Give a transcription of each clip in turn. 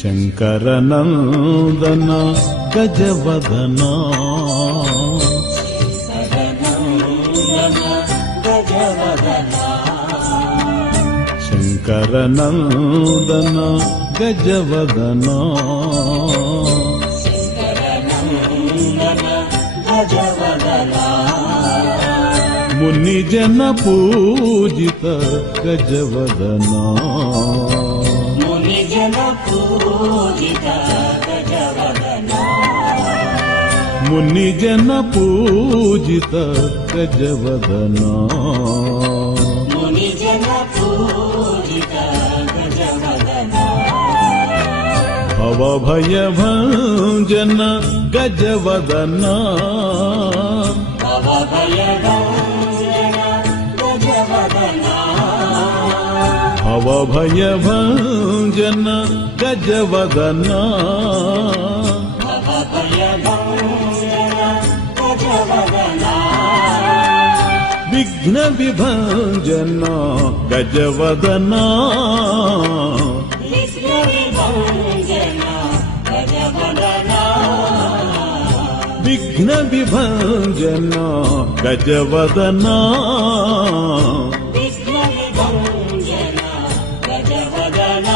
ಶಂಕರನಂದನ ಗಜವದನ ಶಂಕರನಂದನ ಗಜವದನ ಮುನಿಜನ ಪೂಜಿತ ಗಜವದನ ಮುನಿಜನ ಪೂಜಿತ ಗಜವದನ ಮುನಿಜನ ಪೂಜಿತ ಗಜವದನ ಮುನಿಜನ ಪೂಜಿತ ಗಜವದನ ಭವಭಯಭಂಜನ ಗಜವದನ ಭವಭಯಭಂಜನ ಗಜವದನ ಭವಭಯಭಂಜನ ಗಜವದನ ಭವಭಯಭಂಜನ ಗಜವದನ ವಿಘ್ನ ವಿಭಂಜನ ಗಜವದನ ವಿಘ್ನ ವಿಭಂಜನ ಗಜವದನ ವಿಘ್ನ ವಿಭಂಜನ ಗಜವದನ ವಿಘ್ನ ವಿಭಂಜನ ಗಜವದನ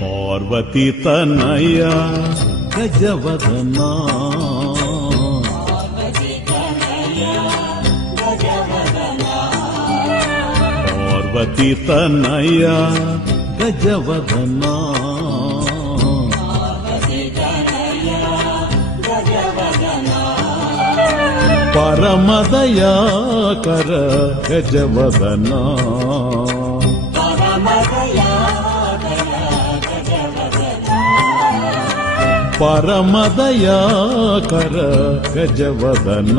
ಪಾರ್ವತಿ ತನಯ ಗಜವದನ ಪಾರ್ವತಿ ತನಯ ಗಜವದನ ಪರಮದಯಾಕರ ಗಜವದನ ಪರಮದಯಾಕರ ಗಜವದನ